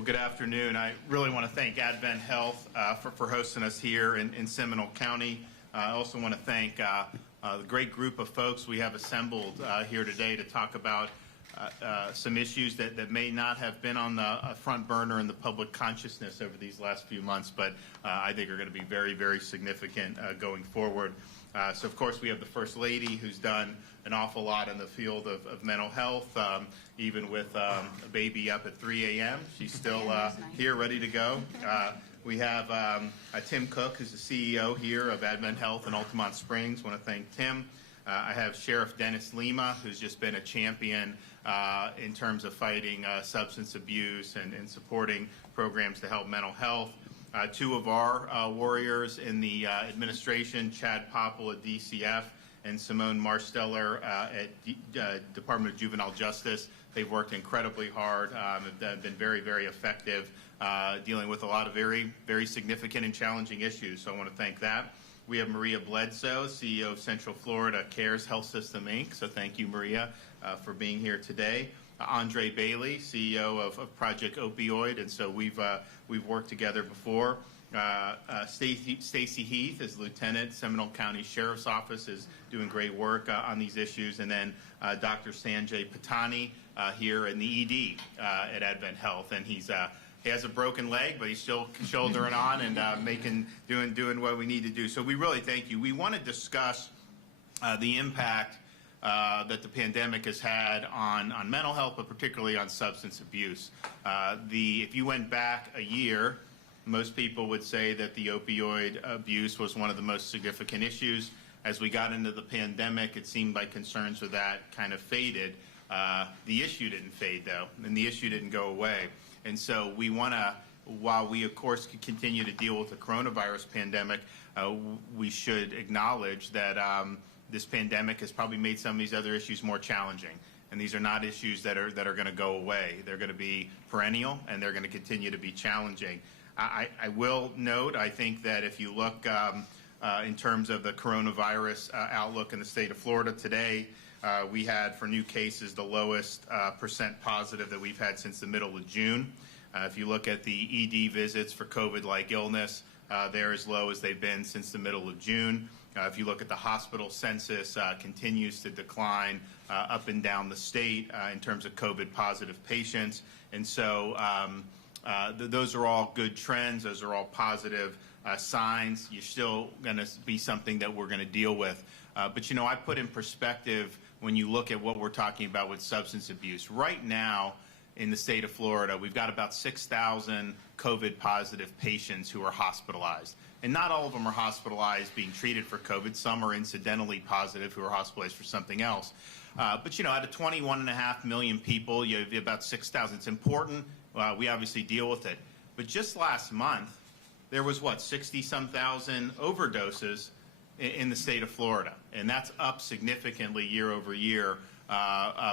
Well, good afternoon. I really want to thank AdventHealth for hosting us here in Seminole County. I also want to thank the great group of folks we have assembled here today to talk about some issues that may not have been on the front burner in the public consciousness over these last few months, but I think are going to be very, very significant going forward. So, of course, we have the First Lady, who's done an awful lot in the field of mental health, even with a baby up at 3 a.m. She's still here, ready to go. We have Tim Cook, who's the CEO here of AdventHealth in Altamonte Springs. I want to thank Tim. I have Sheriff Dennis Lima, who's just been a champion in terms of fighting substance abuse and supporting programs to help mental health. Two of our warriors in the administration, Chad Popple at DCF and Simone Marsteller at Department of Juvenile Justice. They've worked incredibly hard, have been very, very effective dealing with a lot of very, very significant and challenging issues. So I want to thank that. We have Maria Bledsoe, CEO of Central Florida Cares Health System, Inc. So thank you, Maria, for being here today. Andre Bailey, CEO of Project Opioid, and so we've worked together before. Stacy Heath is Lieutenant, Seminole County Sheriff's Office, is doing great work on these issues. And then Dr. Sanjay Patani here in the ED at AdventHealth, and he has a broken leg, but he's still shouldering on and doing what we need to do. So we really thank you. We want to discuss the impact that the pandemic has had on mental health, but particularly on substance abuse. If you went back a year, most people would say that the opioid abuse was one of the most significant issues. As we got into the pandemic, it seemed like concerns with that kind of faded. The issue didn't fade, though, and the issue didn't go away. And so we want to, while we, of course, continue to deal with the coronavirus pandemic, we should acknowledge that this pandemic has probably made some of these other issues more challenging. And these are not issues that are going to go away. They're going to be perennial, and they're going to continue to be challenging. I will note, I think that if you look in terms of the coronavirus outlook in the state of Florida today, we had, for new cases, the lowest percent positive that we've had since the middle of June. If you look at the ED visits for COVID-like illness, they're as low as they've been since the middle of June. If you look at the hospital census, continues to decline up and down the state in terms of COVID-positive patients. And so those are all good trends. Those are all positive signs. You're still going to be something that we're going to deal with. But, I put in perspective when you look at what we're talking about with substance abuse. Right now in the state of Florida, we've got about 6,000 COVID-positive patients who are hospitalized. And not all of them are hospitalized being treated for COVID. Some are incidentally positive who are hospitalized for something else. But, out of 21.5 million people, you have about 6,000. It's important. We obviously deal with it. But just last month, there was, 60-some thousand overdoses in the state of Florida. And that's up significantly year over year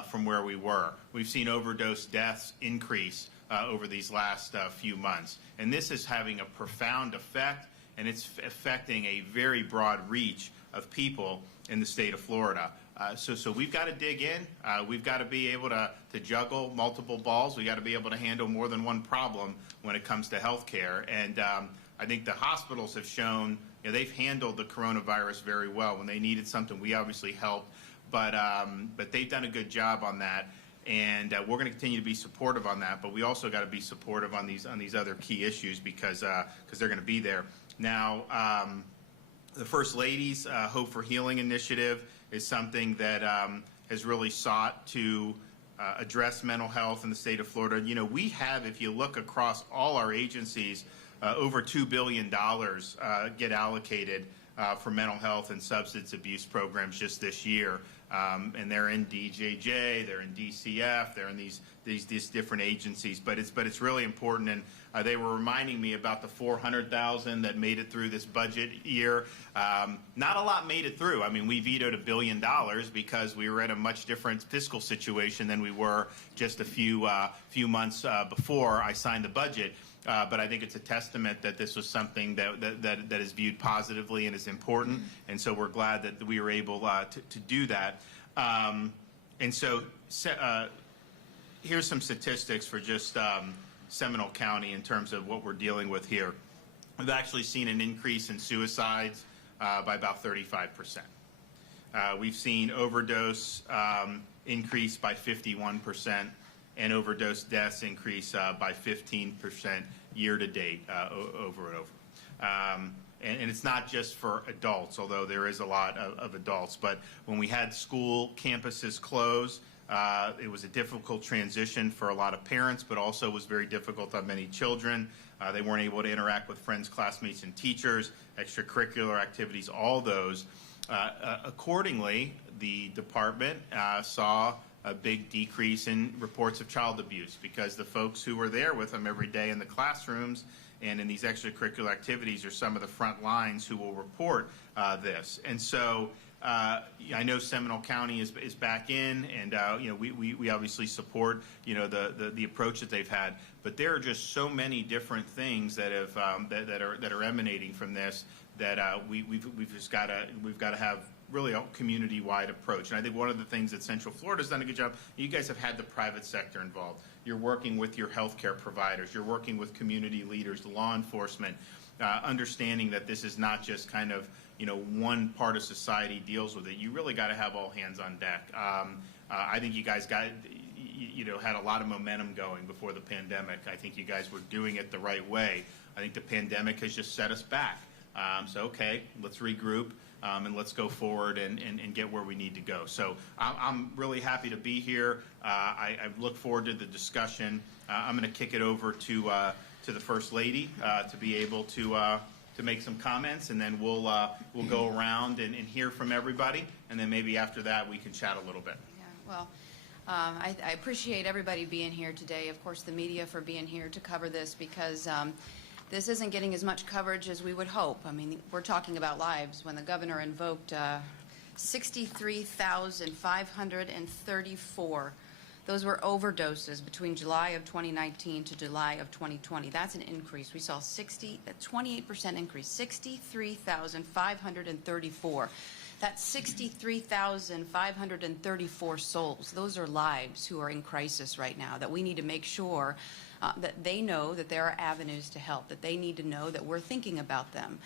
from where we were. We've seen overdose deaths increase over these last few months. And this is having a profound effect, and it's affecting a very broad reach of people in the state of Florida. So we've got to dig in. We've got to be able to juggle multiple balls. We've got to be able to handle more than one problem when it comes to health care. And I think the hospitals have shown they've handled the coronavirus very well. When they needed something, we obviously helped. But they've done a good job on that. And we're going to continue to be supportive on that. But we also got to be supportive on these other key issues because they're going to be there. Now, the First Lady's Hope for Healing initiative is something that has really sought to address mental health in the state of Florida. We have, if you look across all our agencies, over $2 billion get allocated for mental health and substance abuse programs just this year. And they're in DJJ, they're in DCF, they're in these different agencies. But it's really important. And they were reminding me about the 400,000 that made it through this budget year. Not a lot made it through. I mean, we vetoed $1 billion because we were in a much different fiscal situation than we were just a few months before I signed the budget. But I think it's a testament that this was something that is viewed positively and is important. And so we're glad that we were able to do that. And so here's some statistics for just Seminole County in terms of what we're dealing with here. We've actually seen an increase in suicides by about 35%. We've seen overdose increase by 51% and overdose deaths increase by 15% year to date over and over. And it's not just for adults, although there is a lot of adults. But when we had school campuses close, it was a difficult transition for a lot of parents, but also was very difficult on many children. They weren't able to interact with friends, classmates, and teachers, extracurricular activities, all those. Accordingly, the department saw a big decrease in reports of child abuse because the folks who were there with them every day in the classrooms and in these extracurricular activities are some of the front lines who will report this. And so I know Seminole County is back in, and we obviously support the approach that they've had. But there are just so many different things that have that are emanating from this that we've got to have really a community-wide approach. And I think one of the things that Central Florida's done a good job. You guys have had the private sector involved. You're working with your healthcare providers. You're working with community leaders, law enforcement, understanding that this is not just kind of one part of society deals with it. You really got to have all hands on deck. I think you guys had a lot of momentum going before the pandemic. I think you guys were doing it the right way. I think the pandemic has just set us back. So okay, let's regroup and let's go forward and get where we need to go. So I'm really happy to be here. I look forward to the discussion. I'm going to kick it over to the First Lady to be able to make some comments, and then we'll go around and hear from everybody, and then maybe after that we can chat a little bit. Yeah, well, I appreciate everybody being here today. Of course, the media for being here to cover this because this isn't getting as much coverage as we would hope. I mean, we're talking about lives. When the governor invoked 63,534. Those were overdoses between July of 2019 to July of 2020. That's an increase. We saw a 28% increase, 63,534. That's 63,534 souls. Those are lives who are in crisis right now that we need to make sure that they know that there are avenues to help, that they need to know that we're thinking about them,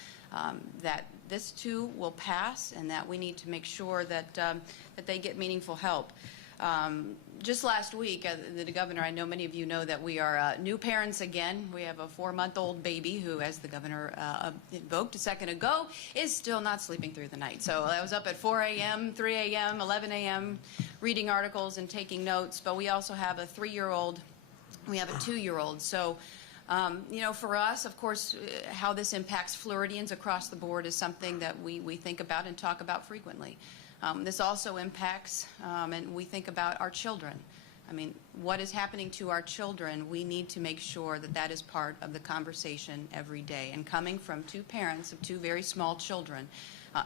that this too will pass, and that we need to make sure that, that they get meaningful help. Just last week, the governor, I know many of you know that we are new parents again. We have a 4-month-old baby who, as the governor invoked a second ago, is still not sleeping through the night. So I was up at 4 a.m., 3 a.m., 11 a.m. reading articles and taking notes. But we also have a 3-year-old. We have a 2-year-old. So, for us, of course, how this impacts Floridians across the board is something that we think about and talk about frequently. This also impacts, and we think about our children. I mean, what is happening to our children, we need to make sure that that is part of the conversation every day. And coming from 2 parents of 2 very small children,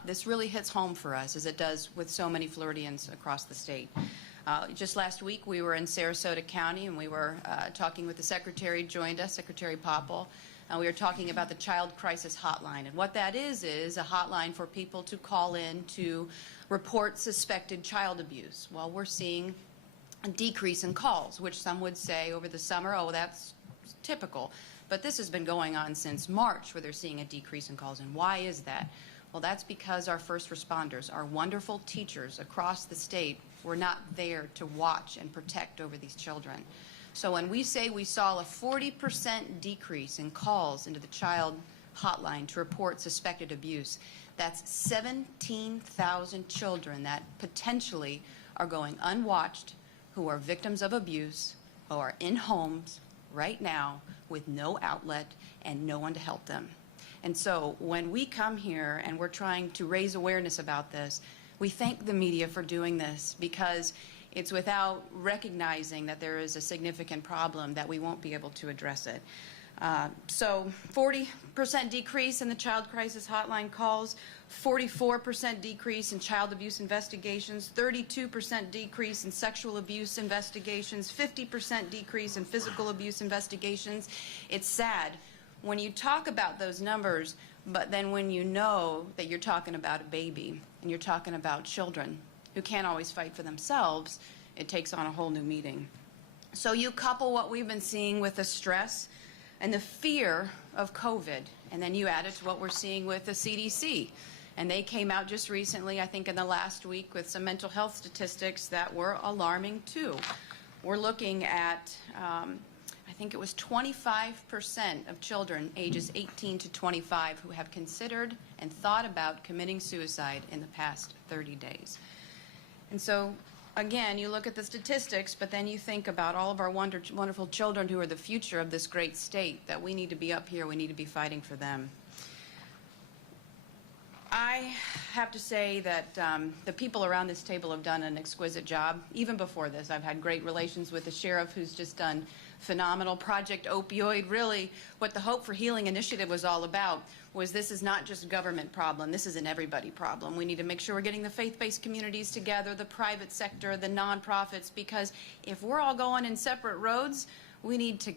this really hits home for us, as it does with so many Floridians across the state. Just last week, we were in Sarasota County, and we were talking with the secretary, joined us, Secretary Popple. We were talking about the Child Crisis Hotline. And what that is a hotline for people to call in to report suspected child abuse. Well, we're seeing a decrease in calls, which some would say over the summer, oh, that's typical. But this has been going on since March, where they're seeing a decrease in calls. And why is that? Well, that's because our first responders, our wonderful teachers across the state, were not there to watch and protect over these children. So when we say we saw a 40% decrease in calls into the child hotline to report suspected abuse, that's 17,000 children that potentially are going unwatched, who are victims of abuse, who are in homes right now with no outlet and no one to help them. And so when we come here and we're trying to raise awareness about this, we thank the media for doing this, because it's without recognizing that there is a significant problem that we won't be able to address it. So 40% decrease in the Child Crisis Hotline calls, 44% decrease in child abuse investigations, 32% decrease in sexual abuse investigations, 50% decrease in physical abuse investigations. It's sad when you talk about those numbers, but then when you know that you're talking about a baby and you're talking about children who can't always fight for themselves, it takes on a whole new meaning. So you couple what we've been seeing with the stress and the fear of COVID, and then you add it to what we're seeing with the CDC. And they came out just recently, I think in the last week, with some mental health statistics that were alarming too. We're looking at, I think it was 25% of children ages 18 to 25 who have considered and thought about committing suicide in the past 30 days. And so, again, you look at the statistics, but then you think about all of our wonderful children who are the future of this great state, that we need to be up here, we need to be fighting for them. I have to say that the people around this table have done an exquisite job. Even before this, I've had great relations with the sheriff, who's just done phenomenal. Project Opioid, really what the Hope for Healing initiative was all about was this is not just a government problem, this is an everybody problem. We need to make sure we're getting the faith-based communities together, the private sector, the nonprofits, because if we're all going in separate roads, we need to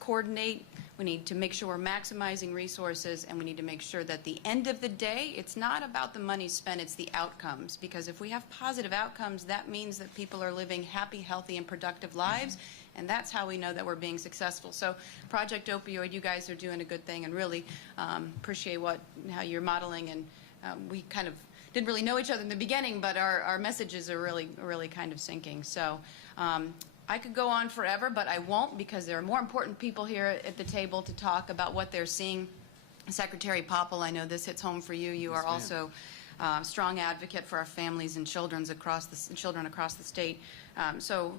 coordinate, we need to make sure we're maximizing resources, and we need to make sure that at the end of the day, it's not about the money spent, it's the outcomes. Because if we have positive outcomes, that means that people are living happy, healthy, and productive lives, and that's how we know that we're being successful. So Project Opioid, you guys are doing a good thing, and really appreciate how you're modeling, and we kind of didn't really know each other in the beginning, but our messages are really kind of syncing. So I could go on forever, but I won't, because there are more important people here at the table to talk about what they're seeing. Secretary Popple, I know this hits home for you. You are also a strong advocate for our families and children across the state. So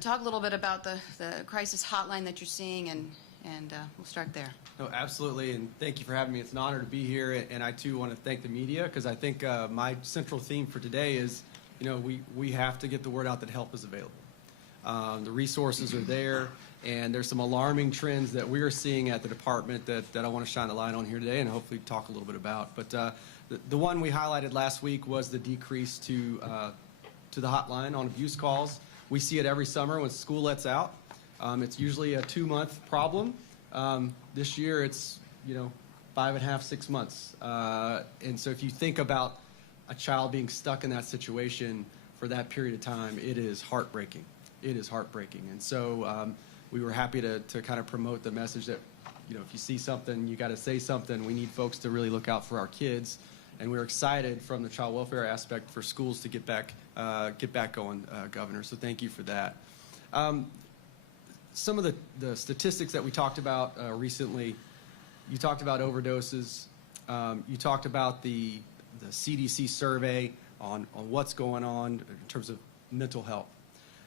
talk a little bit about the crisis hotline that you're seeing, and we'll start there. No, absolutely, and thank you for having me. It's an honor to be here, and I too want to thank the media, because I think my central theme for today is, we have to get the word out that help is available. The resources are there, and there's some alarming trends that we are seeing at the department that I want to shine a light on here today, and hopefully talk a little bit about. But the one we highlighted last week was the decrease to the hotline on abuse calls. We see it every summer when school lets out. It's usually a 2-month problem. This year it's 5.5, 6 months. And so if you think about a child being stuck in that situation for that period of time, it is heartbreaking. It is heartbreaking. And so we were happy to kind of promote the message that, if you see something, you got to say something. We need folks to really look out for our kids. And we're excited from the child welfare aspect for schools to get back going, Governor. So thank you for that. Some of the statistics that we talked about recently, you talked about overdoses. You talked about the CDC survey on what's going on in terms of mental health.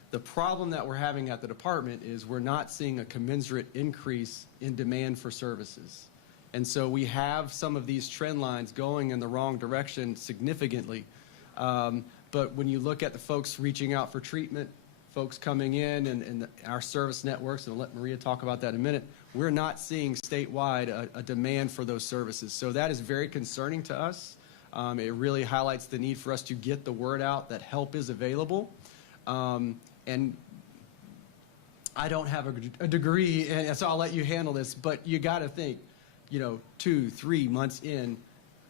The problem that we're having at the department is we're not seeing a commensurate increase in demand for services. And so we have some of these trend lines going in the wrong direction significantly. But when you look at the folks reaching out for treatment, folks coming in and our service networks, and I'll let Maria talk about that in a minute, we're not seeing statewide a demand for those services. So that is very concerning to us. It really highlights the need for us to get the word out that help is available. And I don't have a degree, and so I'll let you handle this, but you got to think, 2, 3 months in,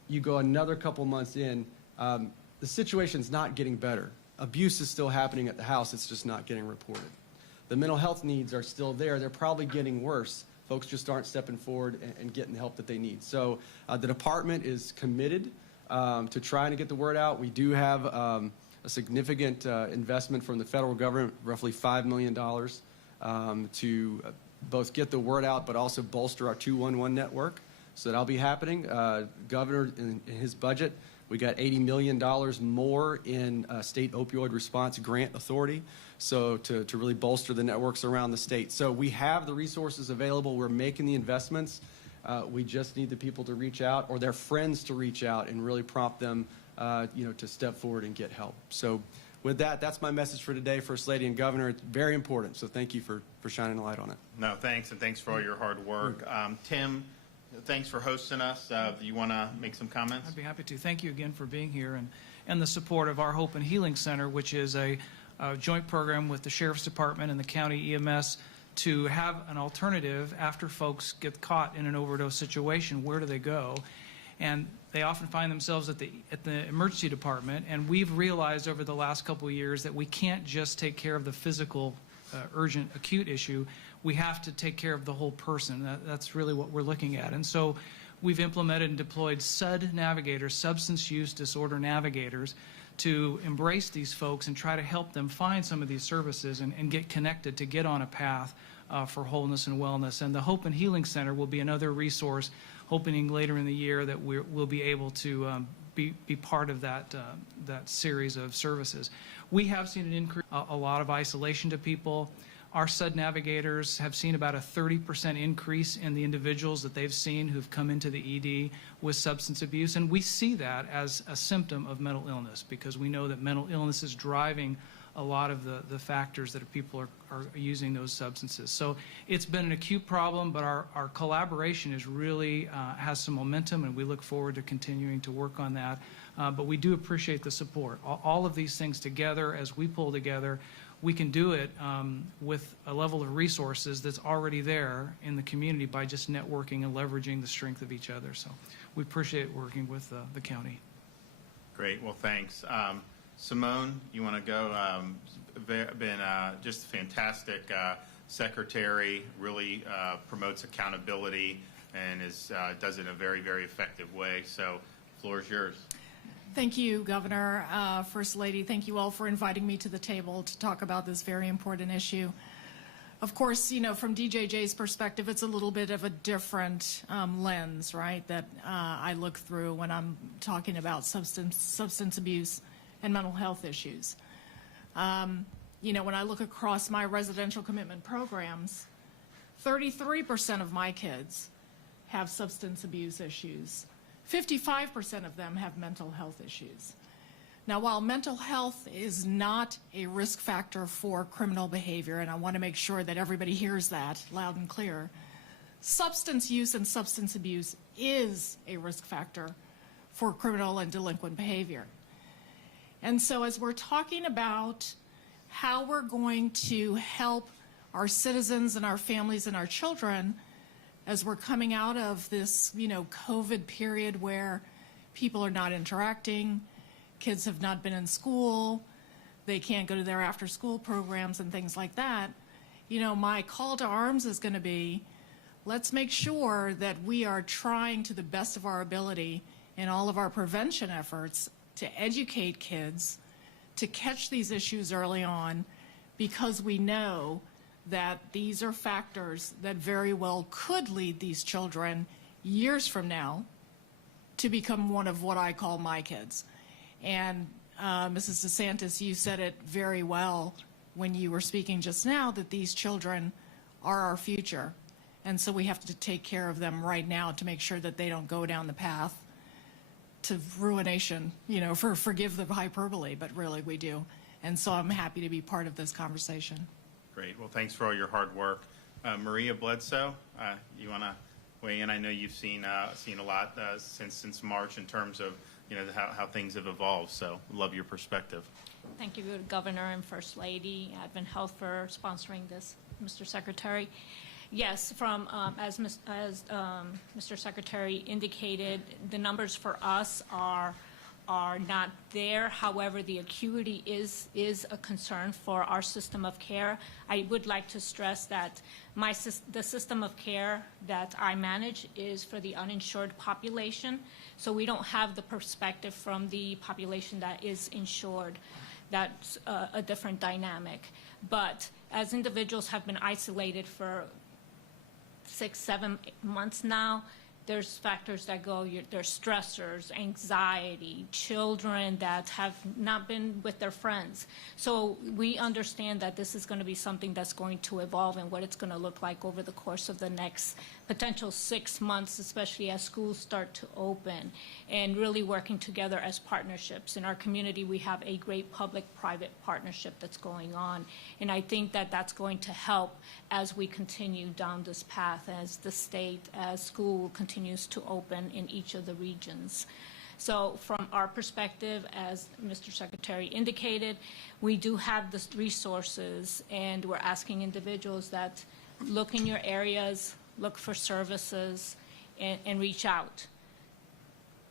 you go another couple months in, the situation's not getting better. Abuse is still happening at the house, it's just not getting reported. The mental health needs are still there, they're probably getting worse. Folks just aren't stepping forward and getting the help that they need. So the department is committed to trying to get the word out. We do have a significant investment from the federal government, roughly $5 million, to both get the word out but also bolster our 211 network. So that'll be happening. Governor, in his budget, we got $80 million more in state opioid response grant authority, so to really bolster the networks around the state. So we have the resources available. We're making the investments. We just need the people to reach out, or their friends to reach out, and really prompt them to step forward and get help. So with that, that's my message for today, First Lady and Governor. It's very important, so thank you for shining a light on it. No, thanks, and thanks for all your hard work. Tim, thanks for hosting us. Do you want to make some comments? I'd be happy to. Thank you again for being here and the support of our Hope and Healing Center, which is a joint program with the Sheriff's Department and the county EMS to have an alternative after folks get caught in an overdose situation. Where do they go? And they often find themselves at the emergency department, and we've realized over the last couple of years that we can't just take care of the physical urgent, acute issue. We have to take care of the whole person. That's really what we're looking at. And so we've implemented and deployed SUD navigators, substance use disorder navigators, to embrace these folks and try to help them find some of these services and get connected to get on a path for wholeness and wellness. And the Hope and Healing Center will be another resource, hoping later in the year that we'll be able to be part of that series of services. We have seen an increase, a lot of isolation to people. Our SUD navigators have seen about a 30% increase in the individuals that they've seen who've come into the ED with substance abuse. And we see that as a symptom of mental illness, because we know that mental illness is driving a lot of the factors that people are using those substances. So it's been an acute problem, but our collaboration is really has some momentum, and we look forward to continuing to work on that. But we do appreciate the support. All of these things together, as we pull together, we can do it with a level of resources that's already there in the community by just networking and leveraging the strength of each other. So we appreciate working with the county. Great. Well, thanks. Simone, you want to go? Been just fantastic secretary, really promotes accountability and does it in a very, very effective way. So the floor is yours. Thank you, Governor. First Lady, thank you all for inviting me to the table to talk about this very important issue. Of course, you know, from DJJ's perspective, it's a little bit of a different lens, right, that I look through when I'm talking about substance abuse and mental health issues. You know, when I look across my residential commitment programs, 33% of my kids have substance abuse issues. 55% of them have mental health issues. Now, while mental health is not a risk factor for criminal behavior, and I want to make sure that everybody hears that loud and clear, substance use and substance abuse is a risk factor for criminal and delinquent behavior. And so as we're talking about how we're going to help our citizens and our families and our children as we're coming out of this, you know, COVID period where people are not interacting, kids have not been in school, they can't go to their after-school programs and things like that, you know, my call to arms is going to be, let's make sure that we are trying to the best of our ability in all of our prevention efforts to educate kids, to catch these issues early on, because we know that these are factors that very well could lead these children years from now to become one of what I call my kids. And Mrs. DeSantis, you said it very well when you were speaking just now, that these children are our future. And so we have to take care of them right now to make sure that they don't go down the path to ruination, you know, forgive the hyperbole, but really we do. And so I'm happy to be part of this conversation. Great. Well, thanks for all your hard work. Maria Bledsoe, you want to weigh in? I know you've seen a lot since March in terms of, you know, how things have evolved. So love your perspective. Thank you, Governor and First Lady, AdventHealth for sponsoring this, Mr. Secretary. Yes, from as Mr. Secretary indicated, the numbers for us are not there. However, the acuity is a concern for our system of care. I would like to stress that the system of care that I manage is for the uninsured population, so we don't have the perspective from the population that is insured. That's a different dynamic. But as individuals have been isolated for 6-7 months now, there's factors that go, there's stressors, anxiety, children that have not been with their friends. So we understand that this is going to be something that's going to evolve and what it's going to look like over the course of the next potential 6 months, especially as schools start to open, and really working together as partnerships. In our community, we have a great public-private partnership that's going on, and I think that that's going to help as we continue down this path, as the state, as school continues to open in each of the regions. So from our perspective, as Mr. Secretary indicated, we do have the resources, and we're asking individuals that look in your areas, look for services, and reach out.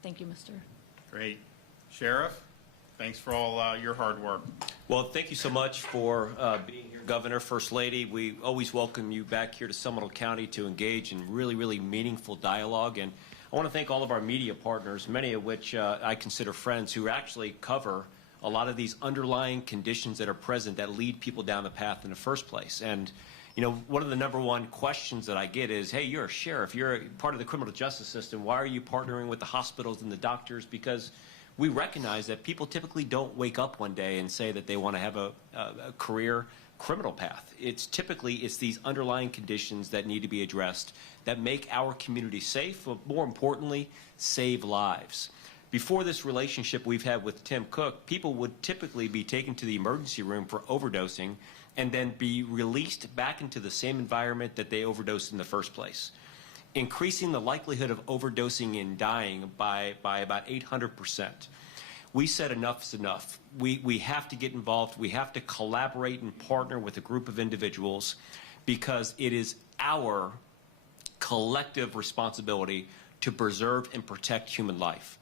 Thank you, Mr. Great. Sheriff? Thanks for all your hard work. Well, thank you so much for being here, Governor, First Lady. We always welcome you back here to Seminole County to engage in really, really meaningful dialogue. And I want to thank all of our media partners, many of which I consider friends, who actually cover a lot of these underlying conditions that are present that lead people down the path in the first place. And you know, one of the #1 questions that I get is, hey, you're a sheriff, you're part of the criminal justice system, why are you partnering with the hospitals and the doctors? Because we recognize that people typically don't wake up one day and say that they want to have a career criminal path. It's these underlying conditions that need to be addressed that make our community safe, but more importantly, save lives. Before this relationship we've had with Tim Cook, people would typically be taken to the emergency room for overdosing and then be released back into the same environment that they overdosed in the first place, increasing the likelihood of overdosing and dying by about 800%. We said enough is enough. We have to get involved. We have to collaborate and partner with a group of individuals, because it is our collective responsibility to preserve and protect human life.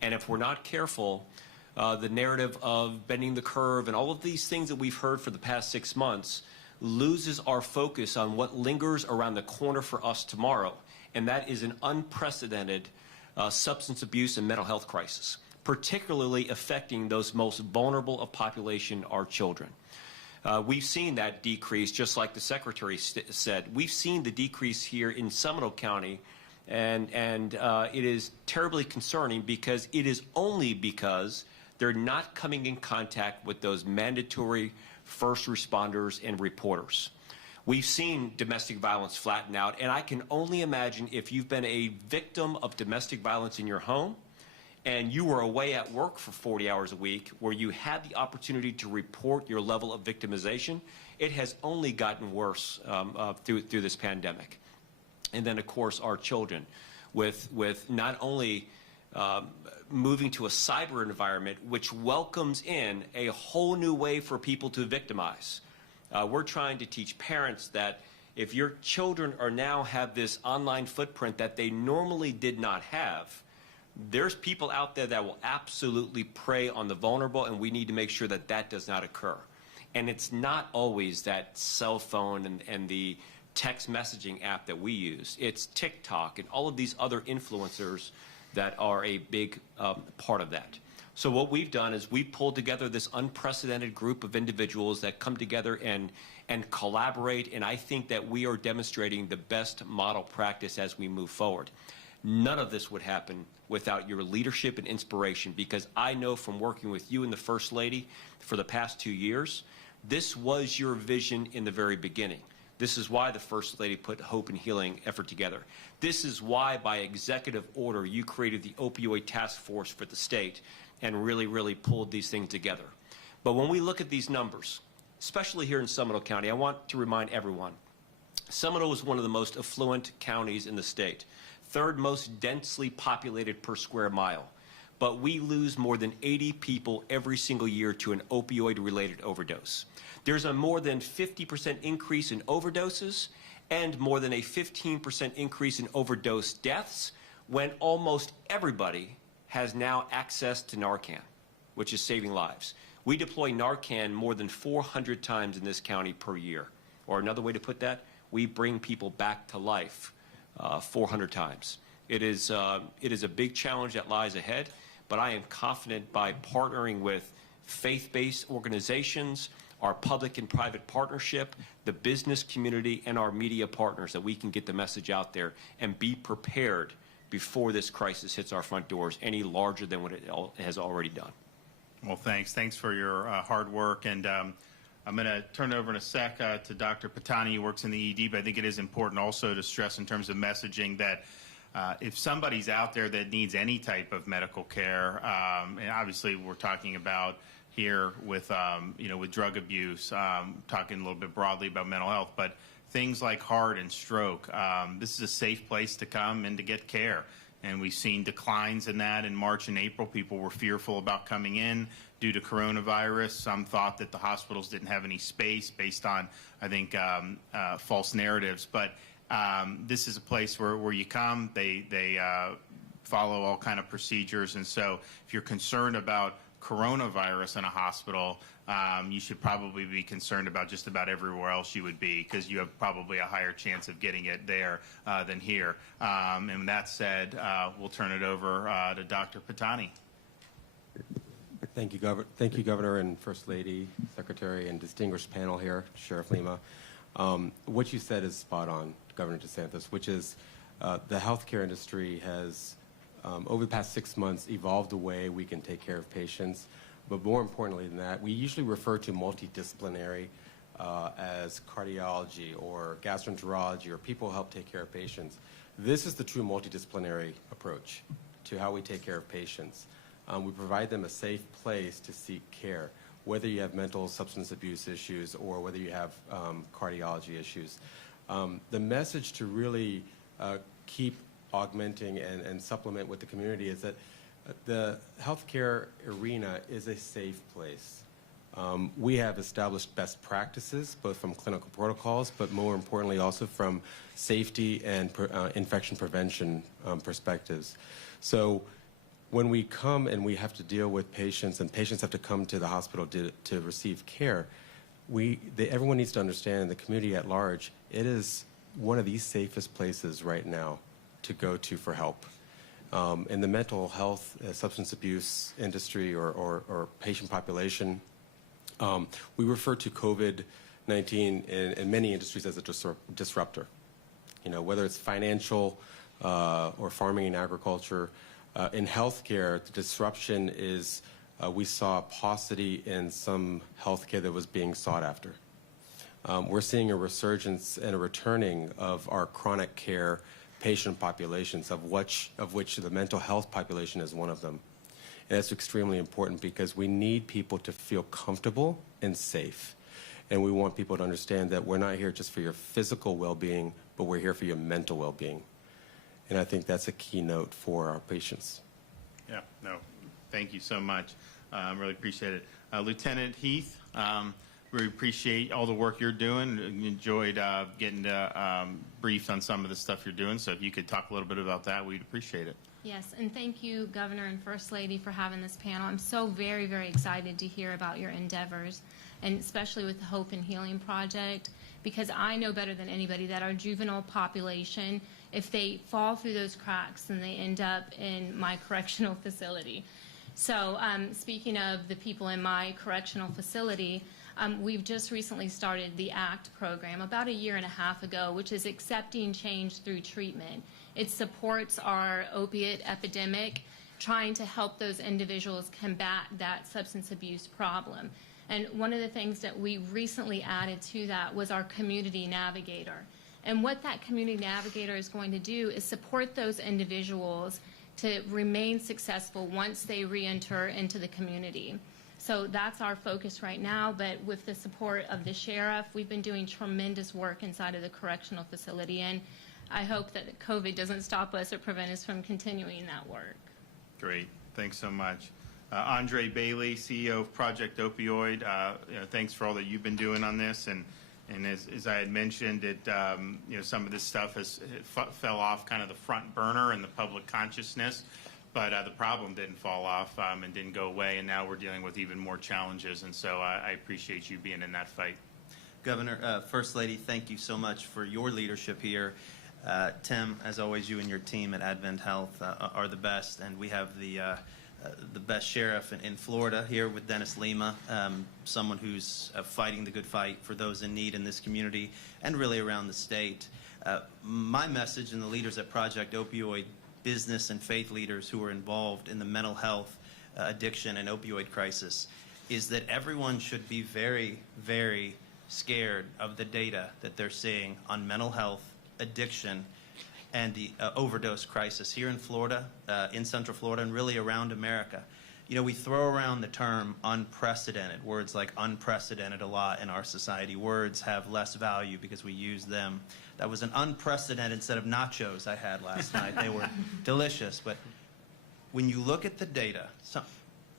And if we're not careful, the narrative of bending the curve and all of these things that we've heard for the past 6 months loses our focus on what lingers around the corner for us tomorrow, and that is an unprecedented substance abuse and mental health crisis, particularly affecting those most vulnerable of population, our children. We've seen that decrease, just like the Secretary said. We've seen the decrease here in Seminole County, and it is terribly concerning, because it is only because they're not coming in contact with those mandatory first responders and reporters. We've seen domestic violence flatten out, and I can only imagine if you've been a victim of domestic violence in your home and you were away at work for 40 hours a week, where you had the opportunity to report your level of victimization, it has only gotten worse through this pandemic. And then, of course, our children, with not only moving to a cyber environment which welcomes in a whole new way for people to victimize. We're trying to teach parents that if your children now have this online footprint that they normally did not have, there's people out there that will absolutely prey on the vulnerable, and we need to make sure that that does not occur. And it's not always that cell phone and the text messaging app that we use. It's TikTok and all of these other influencers that are a big part of that. So what we've done is we pulled together this unprecedented group of individuals that come together and collaborate, and I think that we are demonstrating the best model practice as we move forward. None of this would happen without your leadership and inspiration, because I know from working with you and the First Lady for the past 2 years, this was your vision in the very beginning. This is why the First Lady put Hope and Healing effort together. This is why, by executive order, you created the opioid task force for the state and really, really pulled these things together. But when we look at these numbers, especially here in Seminole County, I want to remind everyone, Seminole is one of the most affluent counties in the state, 3rd most densely populated per square mile. But we lose more than 80 people every single year to an opioid-related overdose. There's a more than 50% increase in overdoses and more than a 15% increase in overdose deaths, when almost everybody has now access to Narcan, which is saving lives. We deploy Narcan more than 400 times in this county per year. Or another way to put that, we bring people back to life 400 times. It is a big challenge that lies ahead, but I am confident by partnering with faith-based organizations, our public and private partnership, the business community, and our media partners, that we can get the message out there and be prepared before this crisis hits our front doors any larger than what it has already done. Well, thanks. Thanks for your hard work. And I'm going to turn it over in a sec to Dr. Patani, who works in the ED, but I think it is important also to stress in terms of messaging that if somebody's out there that needs any type of medical care, and obviously we're talking about here with, with drug abuse, talking a little bit broadly about mental health, but things like heart and stroke, this is a safe place to come and to get care. And we've seen declines in that in March and April. People were fearful about coming in due to coronavirus. Some thought that the hospitals didn't have any space based on, I think, false narratives. But this is a place where you come, they follow all kind of procedures. And so if you're concerned about coronavirus in a hospital, you should probably be concerned about just about everywhere else you would be, because you have probably a higher chance of getting it there than here. And that said, we'll turn it over to Dr. Patani. Thank you, Governor and First Lady, Secretary, and distinguished panel here, Sheriff Lima. What you said is spot on, Governor DeSantis, which is the healthcare industry has, over the past 6 months, evolved a way we can take care of patients. But more importantly than that, we usually refer to multidisciplinary as cardiology or gastroenterology, or people who help take care of patients. This is the true multidisciplinary approach to how we take care of patients. We provide them a safe place to seek care, whether you have mental substance abuse issues or whether you have cardiology issues. The message to really keep augmenting and supplement with the community is that the healthcare arena is a safe place. We have established best practices, both from clinical protocols, but more importantly also from safety and infection prevention perspectives. So when we come and we have to deal with patients, and patients have to come to the hospital to receive care, everyone needs to understand, the community at large, it is one of the safest places right now to go to for help. In the mental health, substance abuse industry or patient population, we refer to COVID-19 in many industries as a disruptor. You know, whether it's financial or farming and agriculture. In healthcare, the disruption is we saw a paucity in some healthcare that was being sought after. We're seeing a resurgence and a returning of our chronic care patient populations, of which the mental health population is one of them. And that's extremely important because we need people to feel comfortable and safe. And we want people to understand that we're not here just for your physical well-being, but we're here for your mental well-being. And I think that's a keynote for our patients. Yeah, no, thank you so much. Really appreciate it. Lieutenant Heath, we appreciate all the work you're doing. Enjoyed getting briefed on some of the stuff you're doing. So if you could talk a little bit about that, we'd appreciate it. Yes, and thank you, Governor and First Lady, for having this panel. I'm so very, very excited to hear about your endeavors, and especially with the Hope and Healing Project, because I know better than anybody that our juvenile population, if they fall through those cracks, then they end up in my correctional facility. So speaking of the people in my correctional facility, we've just recently started the ACT program about 1.5 years ago, which is accepting change through treatment. It supports our opiate epidemic, trying to help those individuals combat that substance abuse problem. And one of the things that we recently added to that was our community navigator. And what that community navigator is going to do is support those individuals to remain successful once they re-enter into the community. So that's our focus right now, but with the support of the sheriff, we've been doing tremendous work inside of the correctional facility, and I hope that COVID doesn't stop us or prevent us from continuing that work. Great, thanks so much. Andre Bailey, CEO of Project Opioid, thanks for all that you've been doing on this, and as I had mentioned, some of this stuff fell off kind of the front burner in the public consciousness, but the problem didn't fall off and didn't go away, and now we're dealing with even more challenges, and so I appreciate you being in that fight. Governor, First Lady, thank you so much for your leadership here. Tim, as always, you and your team at AdventHealth are the best, and we have the best sheriff in Florida here with Dennis Lima, someone who's fighting the good fight for those in need in this community and really around the state. My message, and the leaders at Project Opioid, business and faith leaders who are involved in the mental health, addiction, and opioid crisis, is that everyone should be very, very scared of the data that they're seeing on mental health, addiction, and the overdose crisis here in Florida, in Central Florida, and really around America. You know, we throw around the term unprecedented, words like unprecedented a lot in our society. Words have less value because we use them. That was an unprecedented set of nachos I had last night. They were delicious, but when you look at the data,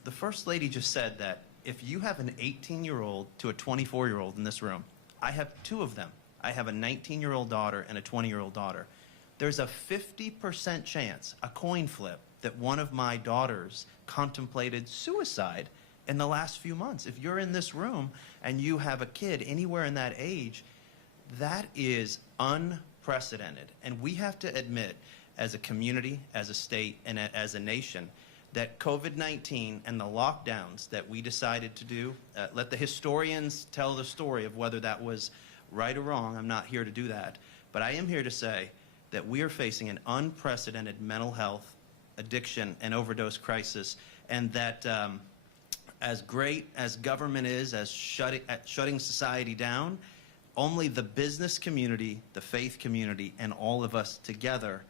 the First Lady just said that if you have an 18-year-old to a 24-year-old in this room, I have two of them. I have a 19-year-old daughter and a 20-year-old daughter. There's a 50% chance, a coin flip, that one of my daughters contemplated suicide in the last few months. If you're in this room and you have a kid anywhere in that age, that is unprecedented. And we have to admit, as a community, as a state, and as a nation, that COVID-19 and the lockdowns that we decided to do, let the historians tell the story of whether that was right or wrong. I'm not here to do that. But I am here to say that we are facing an unprecedented mental health, addiction, and overdose crisis, and that as great as government is as shutting society down, only the business community, the faith community, and all of us together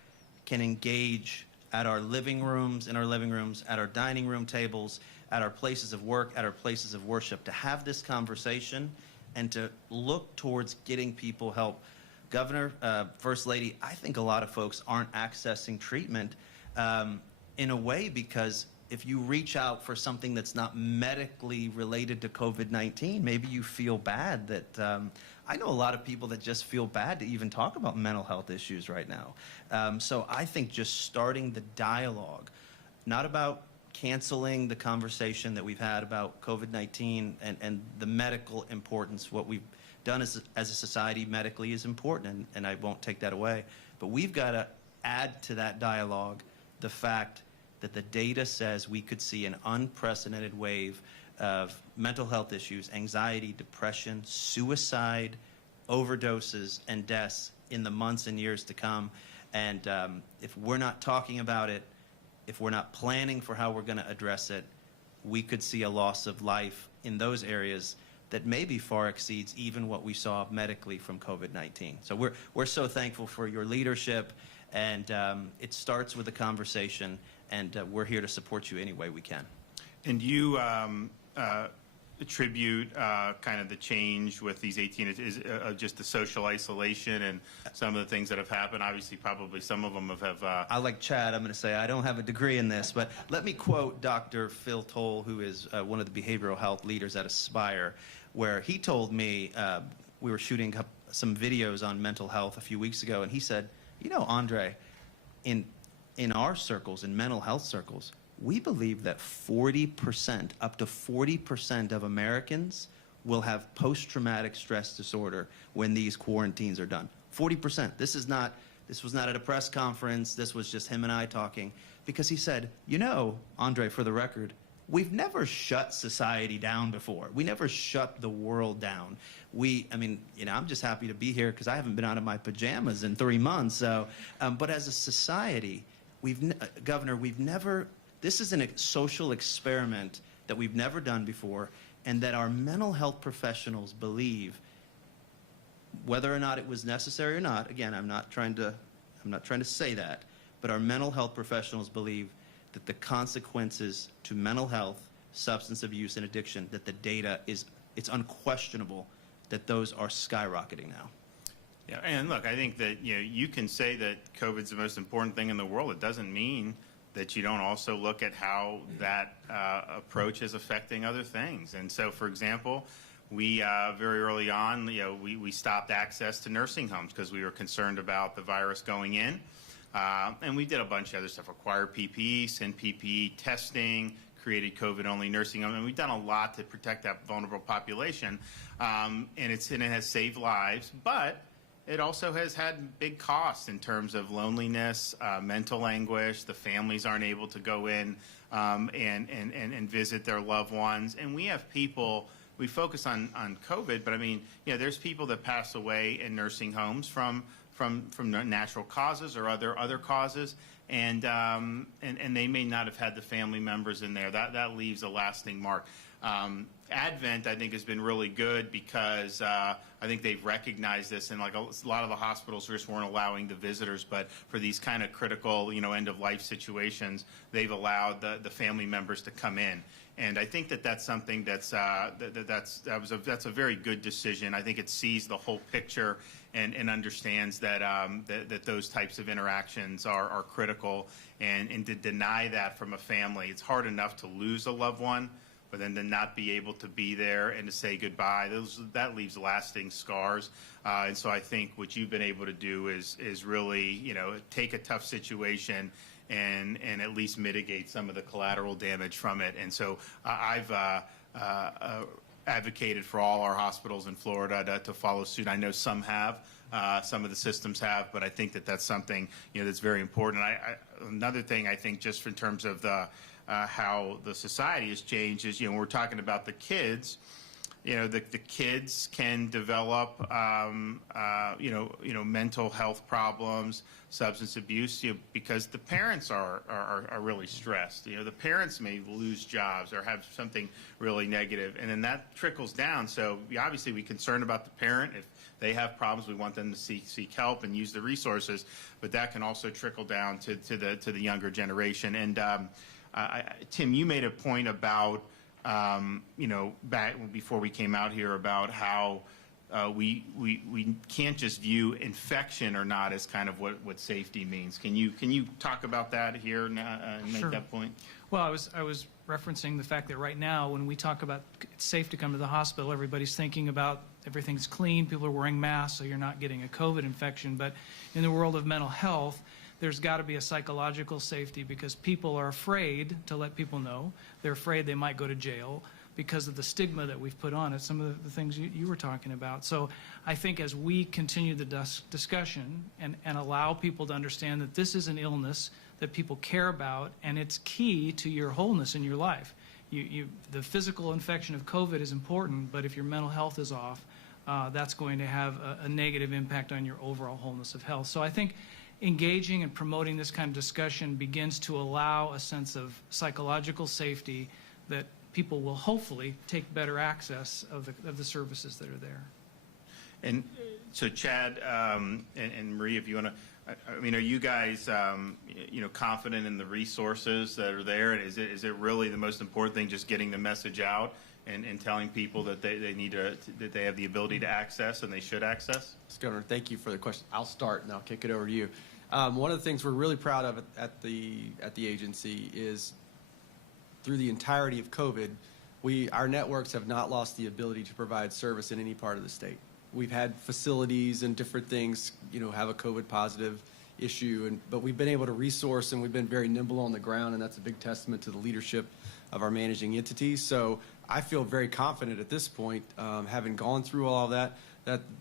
can engage at our living rooms, at our dining room tables, at our places of work, at our places of worship, to have this conversation and to look towards getting people help. Governor, First Lady, I think a lot of folks aren't accessing treatment in a way because if you reach out for something that's not medically related to COVID-19, maybe you feel bad that I know a lot of people that just feel bad to even talk about mental health issues right now. So I think just starting the dialogue, not about canceling the conversation that we've had about COVID-19 and the medical importance. What we've done as a society medically is important, and I won't take that away. But we've got to add to that dialogue the fact that the data says we could see an unprecedented wave of mental health issues, anxiety, depression, suicide, overdoses, and deaths in the months and years to come. And if we're not talking about it, if we're not planning for how we're going to address it, we could see a loss of life in those areas that maybe far exceeds even what we saw medically from COVID-19. So we're so thankful for your leadership, and it starts with a conversation, and we're here to support you any way we can. And you attribute kind of the change with these 18 is just the social isolation and some of the things that have happened. Obviously, probably some of them have. I like Chad. I'm going to say I don't have a degree in this, but let me quote Dr. Phil Toll, who is one of the behavioral health leaders at Aspire, where he told me we were shooting some videos on mental health a few weeks ago, and he said, "You know, Andre, in our circles, in mental health circles, we believe that 40%, up to 40% of Americans will have post-traumatic stress disorder when these quarantines are done. 40%. This was not at a press conference. This was just him and I talking, because he said, you know, Andre, for the record, we've never shut society down before. We never shut the world down. I mean, you know, I'm just happy to be here because I haven't been out of my pajamas in 3 months. So, but as a society, Governor, this is a social experiment that we've never done before, and that our mental health professionals believe, whether or not it was necessary or not, again, I'm not trying to say that, but our mental health professionals believe that the consequences to mental health, substance abuse, and addiction, that the data it's unquestionable that those are skyrocketing now. Yeah, and look, I think that you can say that COVID's the most important thing in the world. It doesn't mean that you don't also look at how that approach is affecting other things. And so, for example, we very early on, we stopped access to nursing homes because we were concerned about the virus going in. And we did a bunch of other stuff, acquired PPE, send PPE testing, created COVID-only nursing homes. And we've done a lot to protect that vulnerable population. And it has saved lives, but it also has had big costs in terms of loneliness, mental anguish. The families aren't able to go in and visit their loved ones. And we have people, we focus on COVID, but I mean, there's people that pass away in nursing homes from natural causes or other causes, and they may not have had the family members in there. That leaves a lasting mark. Advent, I think, has been really good because I think they've recognized this, and like a lot of the hospitals just weren't allowing the visitors, but for these kind of critical, end-of-life situations, they've allowed the family members to come in. And I think that's something that's a very good decision. I think it sees the whole picture and understands that that those types of interactions are critical. And to deny that from a family, it's hard enough to lose a loved one, but then to not be able to be there and to say goodbye, that leaves lasting scars. And so I think what you've been able to do is really, take a tough situation and at least mitigate some of the collateral damage from it. And so I've advocated for all our hospitals in Florida to follow suit. I know some have. Some of the systems have, but I think that that's something that's very important. Another thing I think, just in terms of the how the society has changed, is when we're talking about the kids. The kids can develop mental health problems, substance abuse, because the parents are really stressed. The parents may lose jobs or have something really negative, and then that trickles down. So obviously we're concerned about the parent. If they have problems, we want them to seek help and use the resources, but that can also trickle down to the younger generation. And Tim, you made a point about back before we came out here about how we can't just view infection or not as kind of what safety means. Can you talk about that here and make Sure. that point? Well, I was referencing the fact that right now, when we talk about it's safe to come to the hospital, everybody's thinking about everything's clean, people are wearing masks, so you're not getting a COVID infection. But in the world of mental health, there's got to be a psychological safety, because people are afraid to let people know. They're afraid they might go to jail because of the stigma that we've put on it, some of the things you were talking about. So I think as we continue the discussion and allow people to understand that this is an illness that people care about, and it's key to your wholeness in your life. The physical infection of COVID is important, but if your mental health is off, that's going to have a negative impact on your overall wholeness of health. So I think engaging and promoting this kind of discussion begins to allow a sense of psychological safety that people will hopefully take better access of the services that are there. And so Chad and Marie, if you want to, are you guys confident in the resources that are there? And is it really the most important thing, just getting the message out and telling people that they need that they have the ability to access and they should access? Mr. Governor, thank you for the question. I'll start and I'll kick it over to you. One of the things we're really proud of at the agency is through the entirety of COVID, our networks have not lost the ability to provide service in any part of the state. We've had facilities and different things, have a COVID positive issue, but we've been able to resource, and we've been very nimble on the ground, and that's a big testament to the leadership of our managing entities. So I feel very confident at this point, having gone through all of that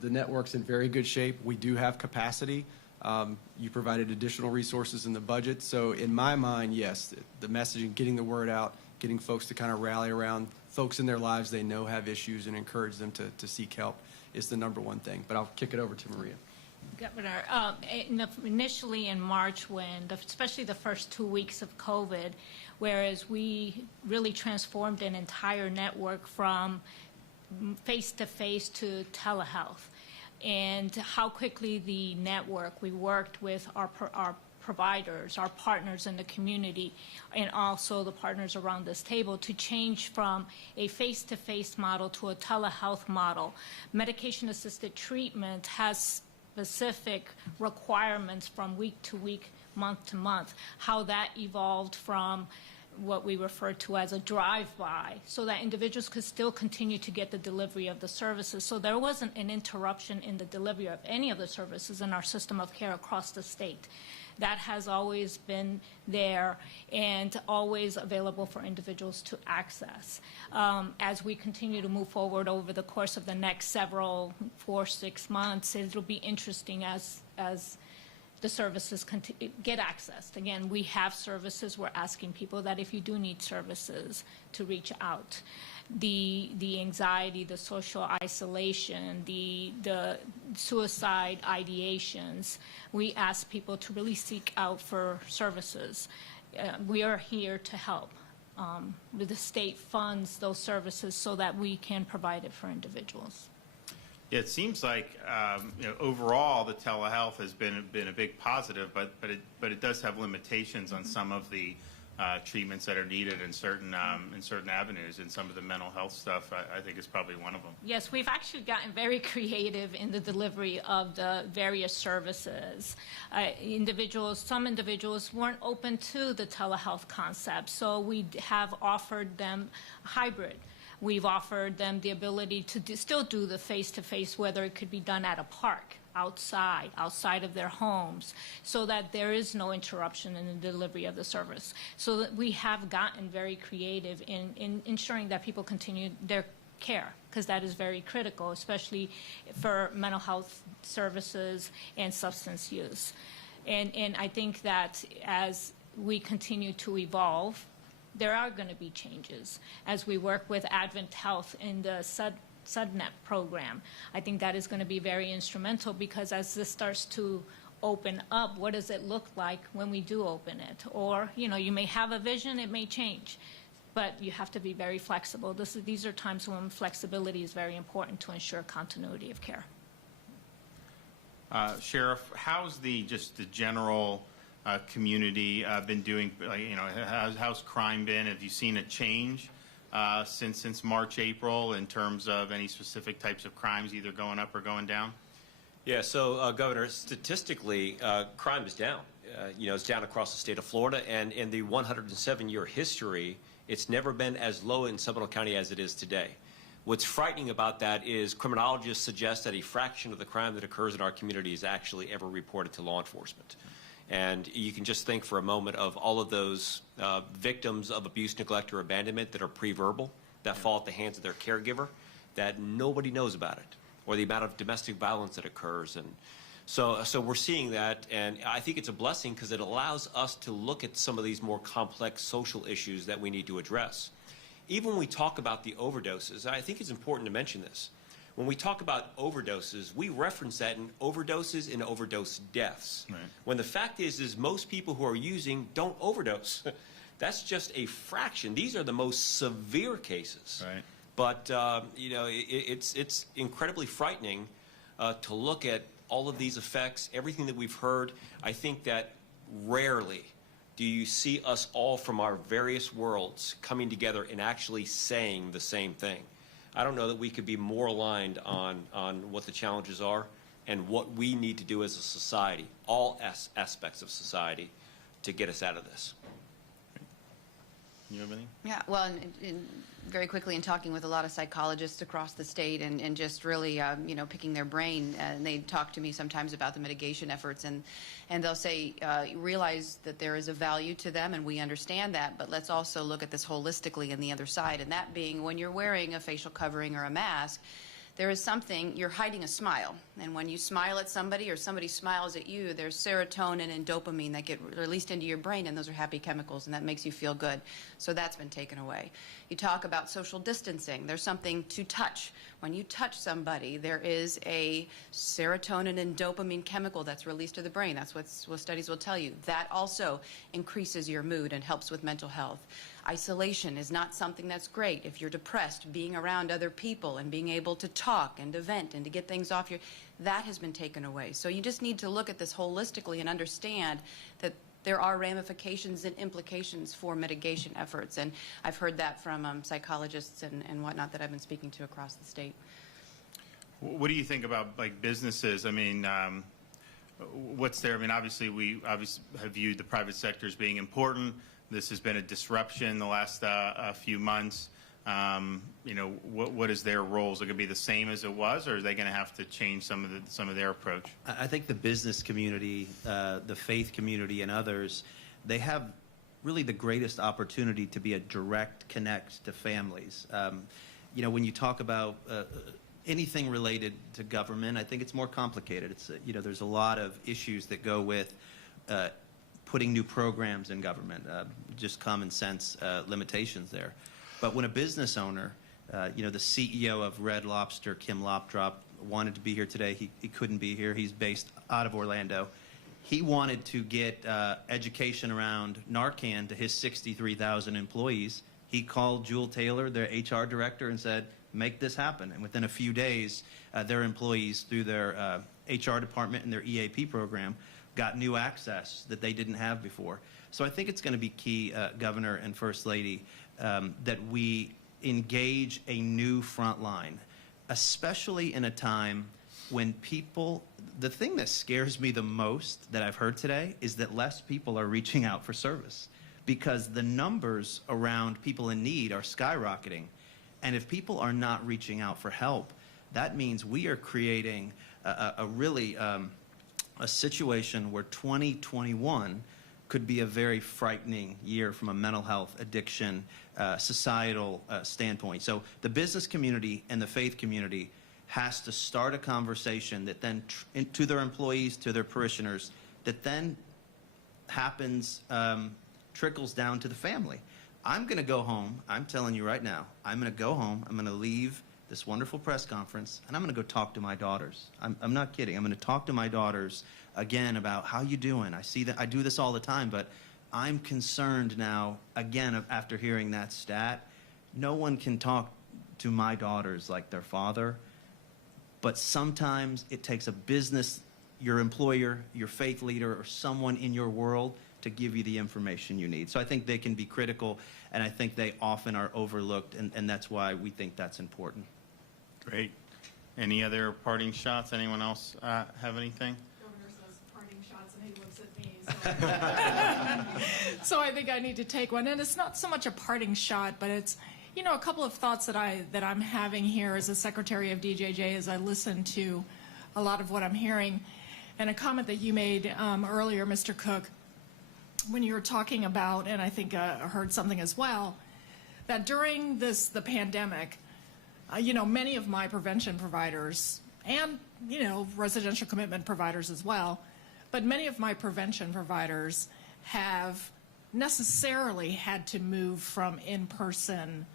the network's in very good shape. We do have capacity. You provided additional resources in the budget. So in my mind, yes, the messaging, getting the word out, getting folks to kind of rally around folks in their lives they know have issues and encourage them to seek help is the number one thing. But I'll kick it over to Maria. Governor, initially in March, especially the first 2 weeks of COVID, whereas we really transformed an entire network from face-to-face to telehealth, and how quickly the network, we worked with our providers, our partners in the community, and also the partners around this table to change from a face-to-face model to a telehealth model. Medication-assisted treatment has specific requirements from week to week, month to month. How that evolved from what we refer to as a drive-by, so that individuals could still continue to get the delivery of the services. So there wasn't an interruption in the delivery of any of the services in our system of care across the state. That has always been there and always available for individuals to access. As we continue to move forward over the course of the next 4-6 months, it'll be interesting as the services get accessed. Again, we have services. We're asking people that if you do need services, to reach out. The anxiety, the social isolation, the suicide ideations, we ask people to really seek out for services. We are here to help. The state funds those services so that we can provide it for individuals. Yeah, it seems like overall the telehealth has been a big positive, but it does have limitations on some of the treatments that are needed in certain avenues, and some of the mental health stuff I think is probably one of them. Yes, we've actually gotten very creative in the delivery of the various services. Some individuals weren't open to the telehealth concept, so we have offered them hybrid. We've offered them the ability to still do the face-to-face, whether it could be done at a park outside of their homes, so that there is no interruption in the delivery of the service. So that we have gotten very creative in ensuring that people continue their care, because that is very critical, especially for mental health services and substance use. And I think that as we continue to evolve, there are going to be changes. As we work with AdventHealth in the SudNet program, I think that is going to be very instrumental, because as this starts to open up, what does it look like when we do open it? Or, you know, you may have a vision, it may change, but you have to be very flexible. These are times when flexibility is very important to ensure continuity of care. Sheriff, how's the general community been doing? You know, how's crime been? Have you seen a change since March, April, in terms of any specific types of crimes either going up or going down? Yeah, so Governor, statistically, crime is down. You know, it's down across the state of Florida, and in the 107-year history, it's never been as low in Seminole County as it is today. What's frightening about that is criminologists suggest that a fraction of the crime that occurs in our community is actually ever reported to law enforcement. And you can just think for a moment of all of those victims of abuse, neglect, or abandonment that are pre-verbal, that fall at the hands of their caregiver, that nobody knows about it, or the amount of domestic violence that occurs. And so we're seeing that, and I think it's a blessing because it allows us to look at some of these more complex social issues that we need to address. Even when we talk about the overdoses, I think it's important to mention this. When we talk about overdoses, we reference that in overdoses and overdose deaths. Right. When the fact is most people who are using don't overdose. That's just a fraction. These are the most severe cases. Right. But you know, it's incredibly frightening to look at all of these effects, everything that we've heard. I think that rarely do you see us all from our various worlds coming together and actually saying the same thing. I don't know that we could be more aligned on what the challenges are and what we need to do as a society, all aspects of society, to get us out of this. You have anything? Yeah, well, very quickly in talking with a lot of psychologists across the state and just really, you know, picking their brain, and they talk to me sometimes about the mitigation efforts, and they'll say, realize that there is a value to them, and we understand that, but let's also look at this holistically in the other side, and that being when you're wearing a facial covering or a mask, there is something, you're hiding a smile. And when you smile at somebody or somebody smiles at you, there's serotonin and dopamine that get released into your brain, and those are happy chemicals, and that makes you feel good. So that's been taken away. You talk about social distancing. There's something to touch. When you touch somebody, there is a serotonin and dopamine chemical that's released to the brain. That's what studies will tell you. That also increases your mood and helps with mental health. Isolation is not something that's great. If you're depressed, being around other people and being able to talk and to vent and to get things off that has been taken away. So you just need to look at this holistically and understand that there are ramifications and implications for mitigation efforts. And I've heard that from psychologists and whatnot that I've been speaking to across the state. What do you think about, like, businesses? I mean, what's there? I mean, obviously, we have viewed the private sector as being important. This has been a disruption the last few months. You know, what is their role? Is it going to be the same as it was, or are they going to have to change some of their approach? I think the business community, the faith community, and others, they have really the greatest opportunity to be a direct connect to families. You know, when you talk about anything related to government, I think it's more complicated. It's you know, there's a lot of issues that go with putting new programs in government, just common sense limitations there. But when a business owner, you know, the CEO of Red Lobster, Kim Lopdrop, wanted to be here today, he couldn't be here. He's based out of Orlando. He wanted to get education around Narcan to his 63,000 employees. He called Jewel Taylor, their HR director, and said, make this happen. And within a few days, their employees, through their HR department and their EAP program, got new access that they didn't have before. So I think it's going to be key, Governor and First Lady, that we engage a new front line, especially in a time when people, the thing that scares me the most that I've heard today is that less people are reaching out for service, because the numbers around people in need are skyrocketing. And if people are not reaching out for help, that means we are creating a situation where 2021 could be a very frightening year from a mental health, addiction, societal standpoint. So the business community and the faith community has to start a conversation that then, to their employees, to their parishioners, that then happens, trickles down to the family. I'm going to go home. I'm telling you right now, I'm going to go home. I'm going to leave this wonderful press conference, and I'm going to go talk to my daughters. I'm not kidding. I'm going to talk to my daughters again about how you doing. I see that I do this all the time, but I'm concerned now, again, after hearing that stat. No one can talk to my daughters like their father, but sometimes it takes a business, your employer, your faith leader, or someone in your world to give you the information you need. So I think they can be critical, and I think they often are overlooked, and that's why we think that's important. Great. Any other parting shots? Anyone else have anything? Governor says parting shots, and he looks at me. So I think I need to take one. And it's not so much a parting shot, but it's, you know, a couple of thoughts that I'm having here as a secretary of DJJ as I listen to a lot of what I'm hearing. And a comment that you made earlier, Mr. Cook, when you were talking about, and I think I heard something as well, that during the pandemic, you know, many of my prevention providers and, you know, residential commitment providers as well, but many of my prevention providers have necessarily had to move from in-person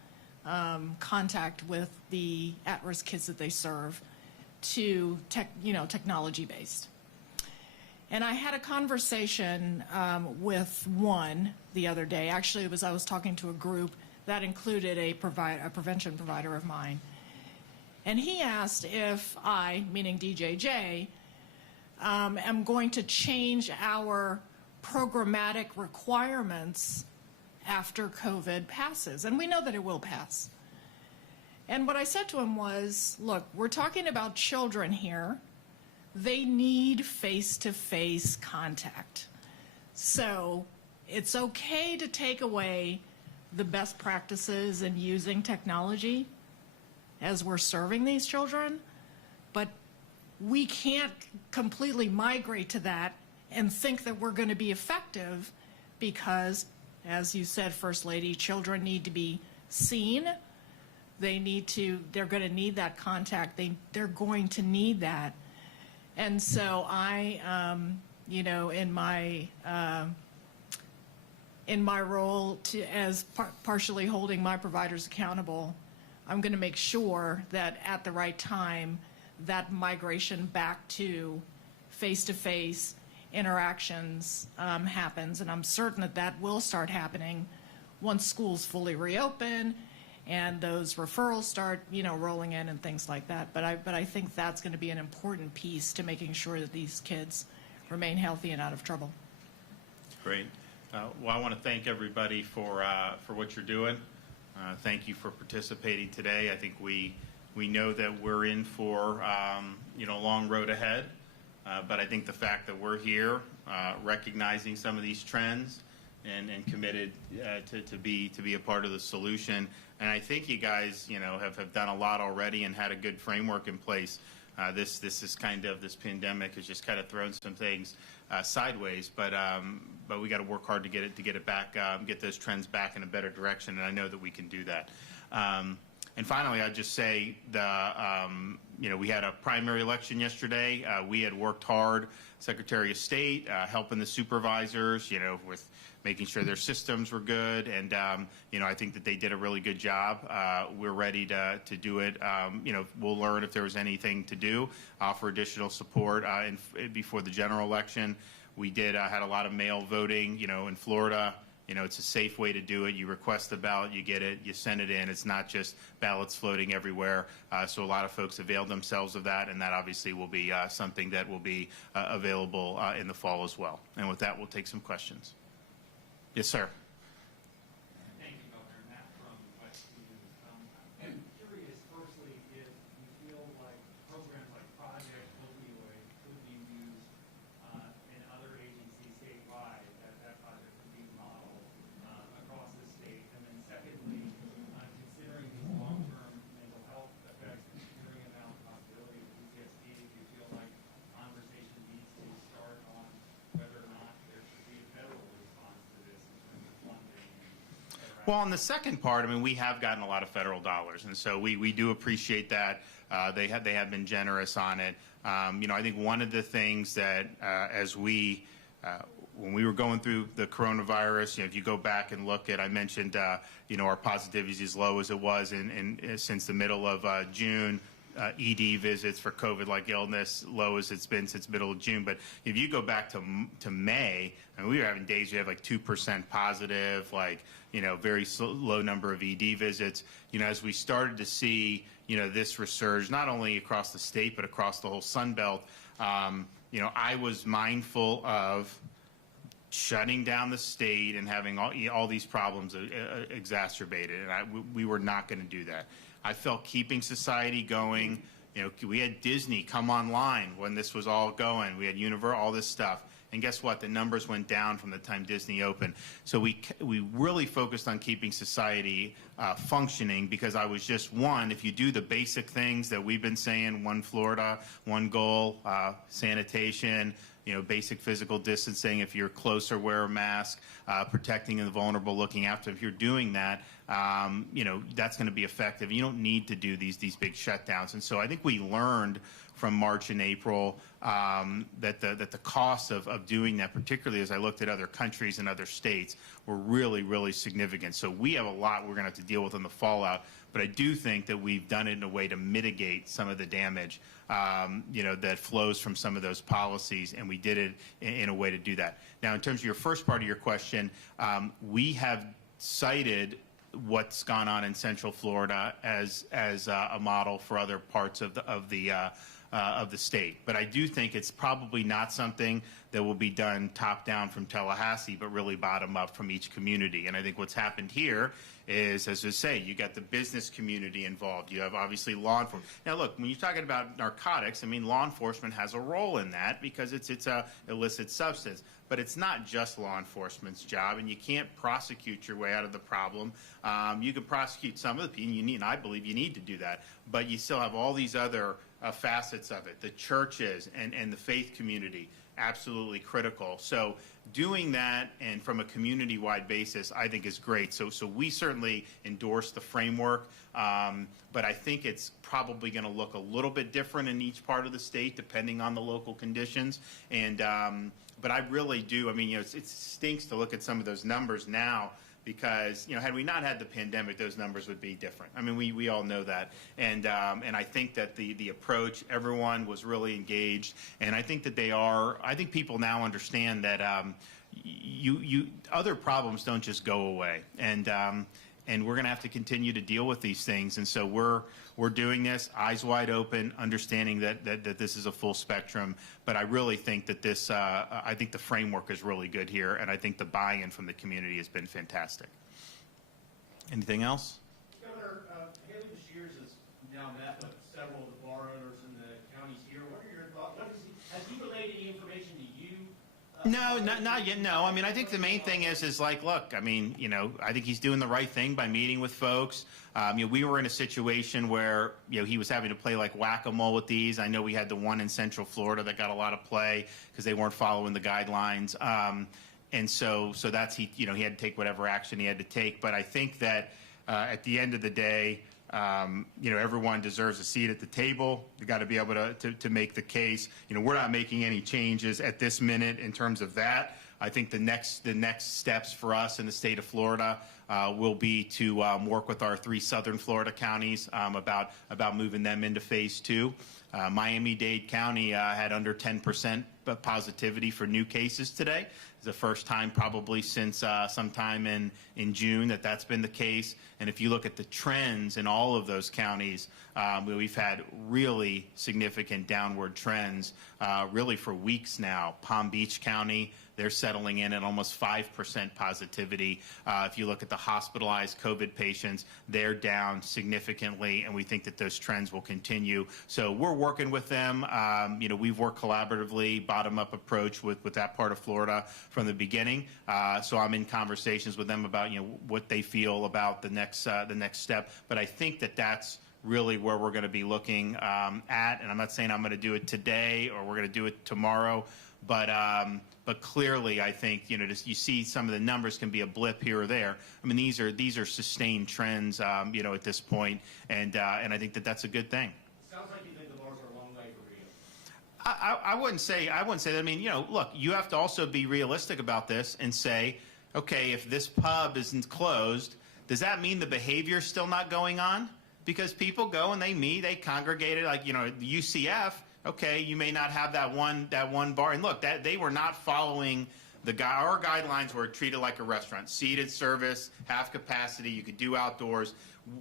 contact with the at-risk kids that they serve to technology-based. And I had a conversation with one the other day. Actually, I was talking to a group that included a prevention provider of mine. And he asked if I, meaning DJJ, am going to change our programmatic requirements after COVID passes. And we know that it will pass. And what I said to him was, look, we're talking about children here. They need face-to-face contact. So it's okay to take away the best practices in using technology as we're serving these children, but we can't completely migrate to that and think that we're going to be effective because, as you said, First Lady, children need to be seen. They're going to need that contact. They're going to need that. And so I, you know, in my role as partially holding my providers accountable, I'm going to make sure that at the right time, that migration back to face-to-face interactions happens. And I'm certain that that will start happening once schools fully reopen and those referrals start, you know, rolling in and things like that. But I think that's going to be an important piece to making sure that these kids remain healthy and out of trouble. Great. Well, I want to thank everybody for what you're doing. Thank you for participating today. I think we know that we're in for you know, a long road ahead. But I think the fact that we're here, recognizing some of these trends, and committed to be a part of the solution. And I think you guys, you know, have done a lot already and had a good framework in place. This pandemic has just kind of thrown some things sideways, but we got to work hard to get it back, get those trends back in a better direction. And I know that we can do that. And finally, I'd just say you know, we had a primary election yesterday. We had worked hard, Secretary of State, helping the supervisors, you know, with making sure their systems were good. And, you know, I think that they did a really good job. We're ready to do it. You know, we'll learn if there was anything to do, offer additional support before the general election. We had a lot of mail voting, you know, in Florida. You know, it's a safe way to do it. You request the ballot, you get it, you send it in. It's not just ballots floating everywhere. So a lot of folks availed themselves of that, and that obviously will be something that will be available in the fall as well. And with that, we'll take some questions. Yes, sir. Thank you, Governor. Matt from West News. I'm curious, firstly, if you feel like programs like Project Opioid could be used in other agencies statewide, that project could be modeled across the state. And then secondly, considering these long-term mental health effects, considering about the possibility of PTSD, do you feel like Well, on the second part, I mean, we have gotten a lot of federal dollars, and so we do appreciate that. They have been generous on it. I think one of the things that when we were going through the coronavirus, if you go back and look at, I mentioned, our positivity is as low as it was since the middle of June. ED visits for COVID-like illness, low as it's been since middle of June. But if you go back to May, I mean, we were having days you have like 2% positive, very low number of ED visits. As we started to see, this resurge, not only across the state, but across the whole Sun Belt, I was mindful of shutting down the state and having all these problems exacerbated, and we were not going to do that. I felt keeping society going. We had Disney come online when this was all going. We had Universal, all this stuff. And guess what? The numbers went down from the time Disney opened. So we really focused on keeping society functioning, because I was just, if you do the basic things that we've been saying, one Florida, one goal, sanitation, basic physical distancing, if you're closer, wear a mask, protecting the vulnerable, looking after. If you're doing that, that's going to be effective. You don't need to do these big shutdowns. And so I think we learned from March and April that the costs of doing that, particularly as I looked at other countries and other states, were really, really significant. So we have a lot we're going to have to deal with in the fallout. But I do think that we've done it in a way to mitigate some of the damage that flows from some of those policies, and we did it in a way to do that. Now, in terms of your first part of your question, we have cited what's gone on in Central Florida as a model for other parts of the state. But I do think it's probably not something that will be done top down from Tallahassee, but really bottom up from each community. And I think what's happened here is, as I say, you got the business community involved. You have obviously law enforcement. Now, look, when you're talking about narcotics, I mean, law enforcement has a role in that because it's a illicit substance. But it's not just law enforcement's job, and you can't prosecute your way out of the problem. You can prosecute some of the people, and I believe you need to do that. But you still have all these other facets of it. The churches and the faith community, absolutely critical. So doing that, and from a community-wide basis, I think is great. So we certainly endorse the framework, but I think it's probably going to look a little bit different in each part of the state, depending on the local conditions. But I really do. I mean, it stinks to look at some of those numbers now, because had we not had the pandemic, those numbers would be different. I mean, we all know that, and I think that the approach, everyone was really engaged, and I think that they are. I think people now understand that other problems don't just go away, and we're going to have to continue to deal with these things, and so we're doing this eyes wide open, understanding that this is a full spectrum. But I really think that I think the framework is really good here, and I think the buy-in from the community has been fantastic. Anything else? Governor, Haley Beshears has now met with several of the bar owners in the counties here. What are your thoughts? Has he relayed any information to you? No, not yet. No, I mean, I think the main thing is like, look, I mean, I think he's doing the right thing by meeting with folks. We were in a situation where, he was having to play like whack-a-mole with these. I know we had the one in Central Florida that got a lot of play because they weren't following the guidelines. And so that's, he had to take whatever action he had to take. But I think that at the end of the day, everyone deserves a seat at the table. You got to be able to make the case. We're not making any changes at this minute in terms of that. I think the next steps for us in the state of Florida will be to work with our 3 southern Florida counties about moving them into phase 2. Miami-Dade County had under 10% positivity for new cases today. It's the first time probably since sometime in June that's been the case. And if you look at the trends in all of those counties, we've had really significant downward trends really for weeks now. Palm Beach County, they're settling in at almost 5% positivity. If you look at the hospitalized COVID patients, they're down significantly, and we think that those trends will continue. So we're working with them. We've worked collaboratively, bottom-up approach with that part of Florida from the beginning. So I'm in conversations with them about what they feel about the next step. But I think that's really where we're going to be looking at. And I'm not saying I'm going to do it today or we're going to do it tomorrow, But clearly, I think, just you see some of the numbers can be a blip here or there. I mean, these are sustained trends, at this point, and I think that that's a good thing. Sounds like you think the bars are a long way for you. I wouldn't say that. I mean, look, you have to also be realistic about this and say, okay, if this pub isn't closed, does that mean the behavior is still not going on? Because people go and they meet, they congregated, like, the UCF. Okay, you may not have that one bar. And look, that they were not following our guidelines were treated like a restaurant. Seated service, half capacity, you could do outdoors.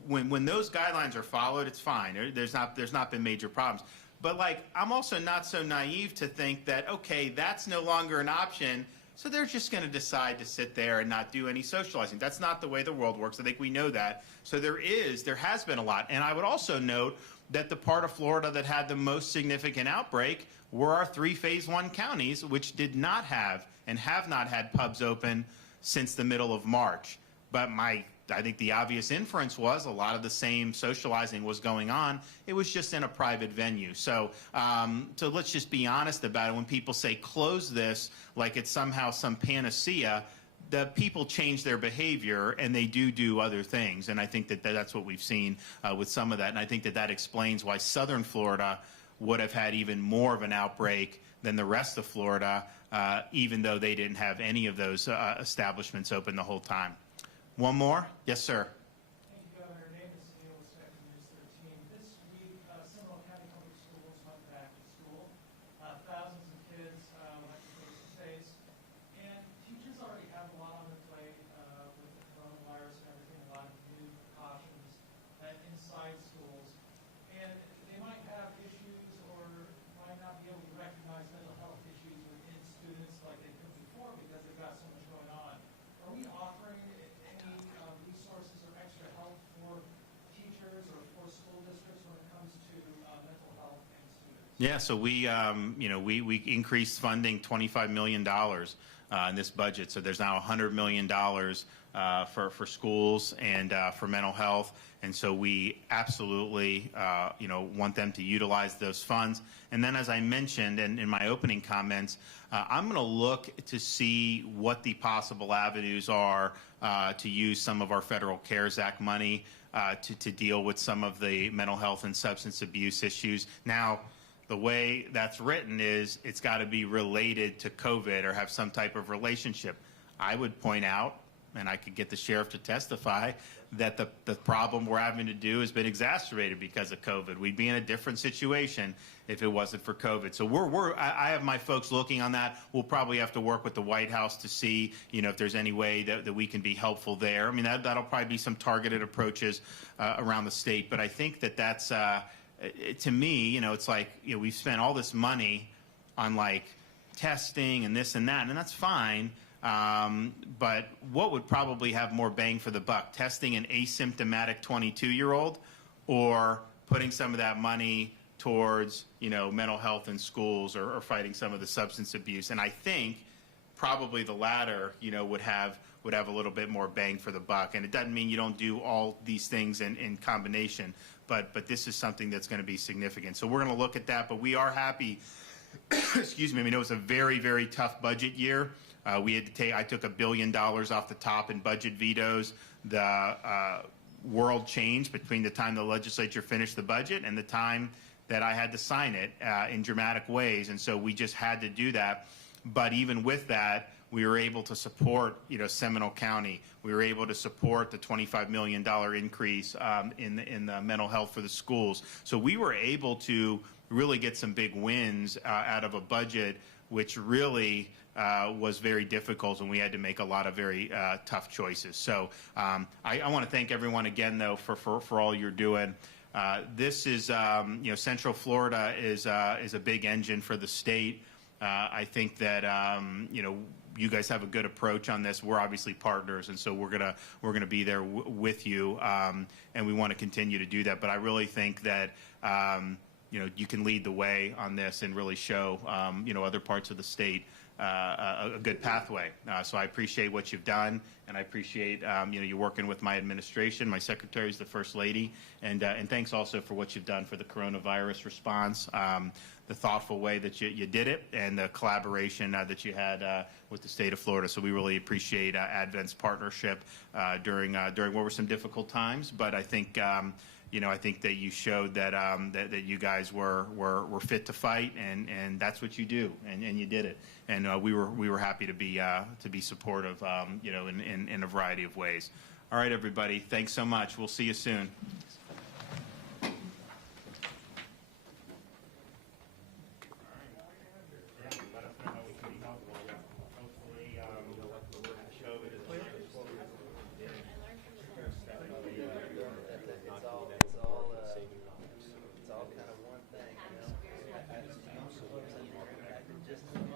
When those guidelines are followed, it's fine. There's not been major problems. But I'm also not so naive to think that, okay, that's no longer an option, so they're just going to decide to sit there and not do any socializing. That's not the way the world works. I think we know that. So there has been a lot. And I would also note that the part of Florida that had the most significant outbreak were our 3 Phase 1 counties, which did not have and have not had pubs open since the middle of March. But I think the obvious inference was a lot of the same socializing was going on. It was just in a private venue. So let's just be honest about it. When people say close this like it's somehow some panacea, the people change their behavior and they do other things. And I think that's what we've seen with some of that. And I think that explains why Southern Florida would have had even more of an outbreak than the rest of Florida, even though they didn't have any of those establishments open the whole time. One more? Yes, sir. Thank you, Governor. Name is Neil Second News 13. This week, Seminole County Public Schools went back to school. Thousands of kids went to face-to-face. And teachers already have a lot on their plate with the coronavirus and everything, a lot of new precautions inside schools. And they might have issues or might not be able to recognize mental health issues within students like they could before because they've got so much going on. Are we offering any resources or extra help for teachers or for school districts when it comes to mental health and students? Yeah, so we increased funding $25 million in this budget. So there's now $100 million for schools and for mental health. And so we absolutely, want them to utilize those funds. And then, as I mentioned in my opening comments, I'm going to look to see what the possible avenues are to use some of our Federal CARES Act money to deal with some of the mental health and substance abuse issues. Now, the way that's written is it's got to be related to COVID or have some type of relationship. I would point out, and I could get the sheriff to testify, that the problem we're having to do has been exacerbated because of COVID. We'd be in a different situation if it wasn't for COVID. So I have my folks looking on that. We'll probably have to work with the White House to see, if there's any way that we can be helpful there. I mean, that'll probably be some targeted approaches around the state. But I think that's, to me, it's like, we've spent all this money on testing and this and that, and that's fine. But what would probably have more bang for the buck? Testing an asymptomatic 22-year-old or putting some of that money towards, mental health in schools or fighting some of the substance abuse? And I think probably the latter, would have a little bit more bang for the buck. And it doesn't mean you don't do all these things in combination, but this is something that's going to be significant. So we're going to look at that, but we are happy. Excuse me. I mean, it was a very, very tough budget year. I took $1 billion off the top in budget vetoes. The world changed between the time the legislature finished the budget and the time that I had to sign it in dramatic ways. And so we just had to do that. But even with that, we were able to support, Seminole County. We were able to support the $25 million increase in the mental health for the schools. So we were able to really get some big wins out of a budget which really was very difficult, and we had to make a lot of very tough choices. So I want to thank everyone again, though, for all you're doing. This is, Central Florida is a big engine for the state. I think that, you guys have a good approach on this. We're obviously partners, and so we're gonna be there with you, and we want to continue to do that. But I really think that you can lead the way on this and really show other parts of the state a good pathway. So I appreciate what you've done, and I appreciate you working with my administration. My secretary is the First Lady, and thanks also for what you've done for the coronavirus response. thoughtful way that you did it and the collaboration that you had with the state of Florida. So we really appreciate Advent's partnership during what were some difficult times. But I think I think that you showed that that you guys were fit to fight, and that's what you do, and you did it. And we were happy to be supportive, in a variety of ways. All right, everybody, thanks so much. We'll see you soon. It's all kind of one thing, you know.